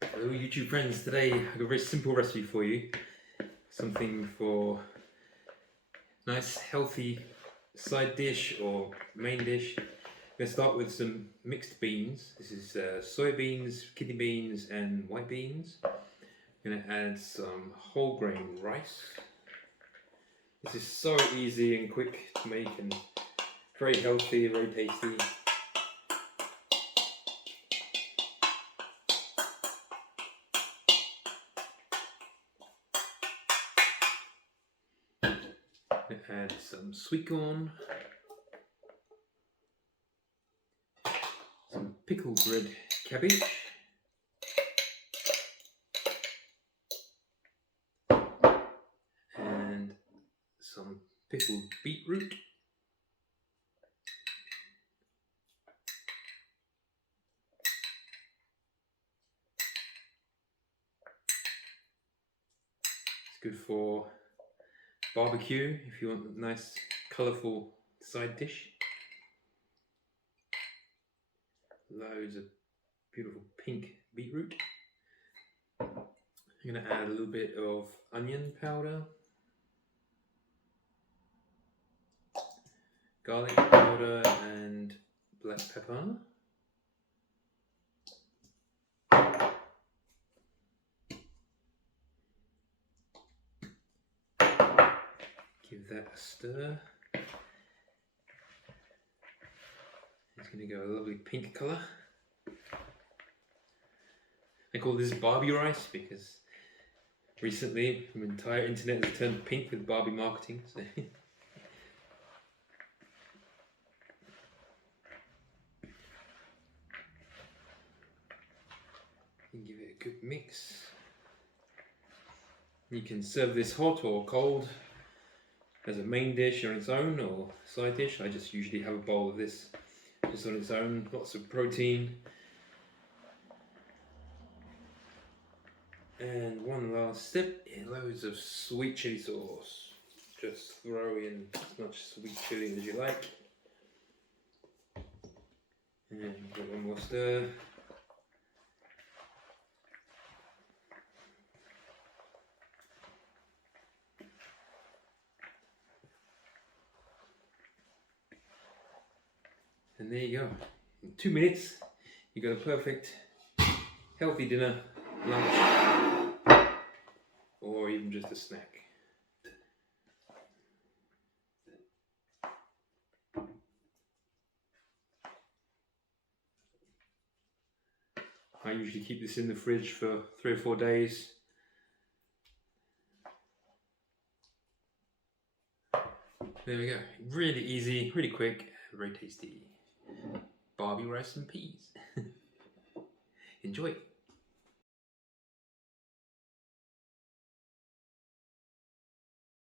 Hello YouTube friends, today I've got a very simple recipe for you. Something for nice healthy side dish or main dish. I'm going to start with some mixed beans. This is soybeans, kidney beans and white beans. I'm going to add some whole grain rice. This is so easy and quick to make and very healthy, very tasty. Add some sweetcorn, some pickled red cabbage, and some pickled beetroot, it's good for barbecue if you want a nice colourful side dish. Loads of beautiful pink beetroot. I'm going to add a little bit of onion powder, garlic powder and black pepper. Give that a stir. It's going to go a lovely pink colour. I call this Barbie rice because recently the entire internet has turned pink with Barbie marketing. So. And give it a good mix. You can serve this hot or cold as a main dish on its own or side dish. I just usually have a bowl of this just on its own. Lots of protein. And one last step, loads of sweet chili sauce. Just throw in as much sweet chili as you like. And give it one more stir. And there you go. In 2 minutes, you got a perfect, healthy dinner, lunch, or even just a snack. I usually keep this in the fridge for 3 or 4 days. There we go. Really easy, really quick, very tasty. Barbie rice and peas. Enjoy.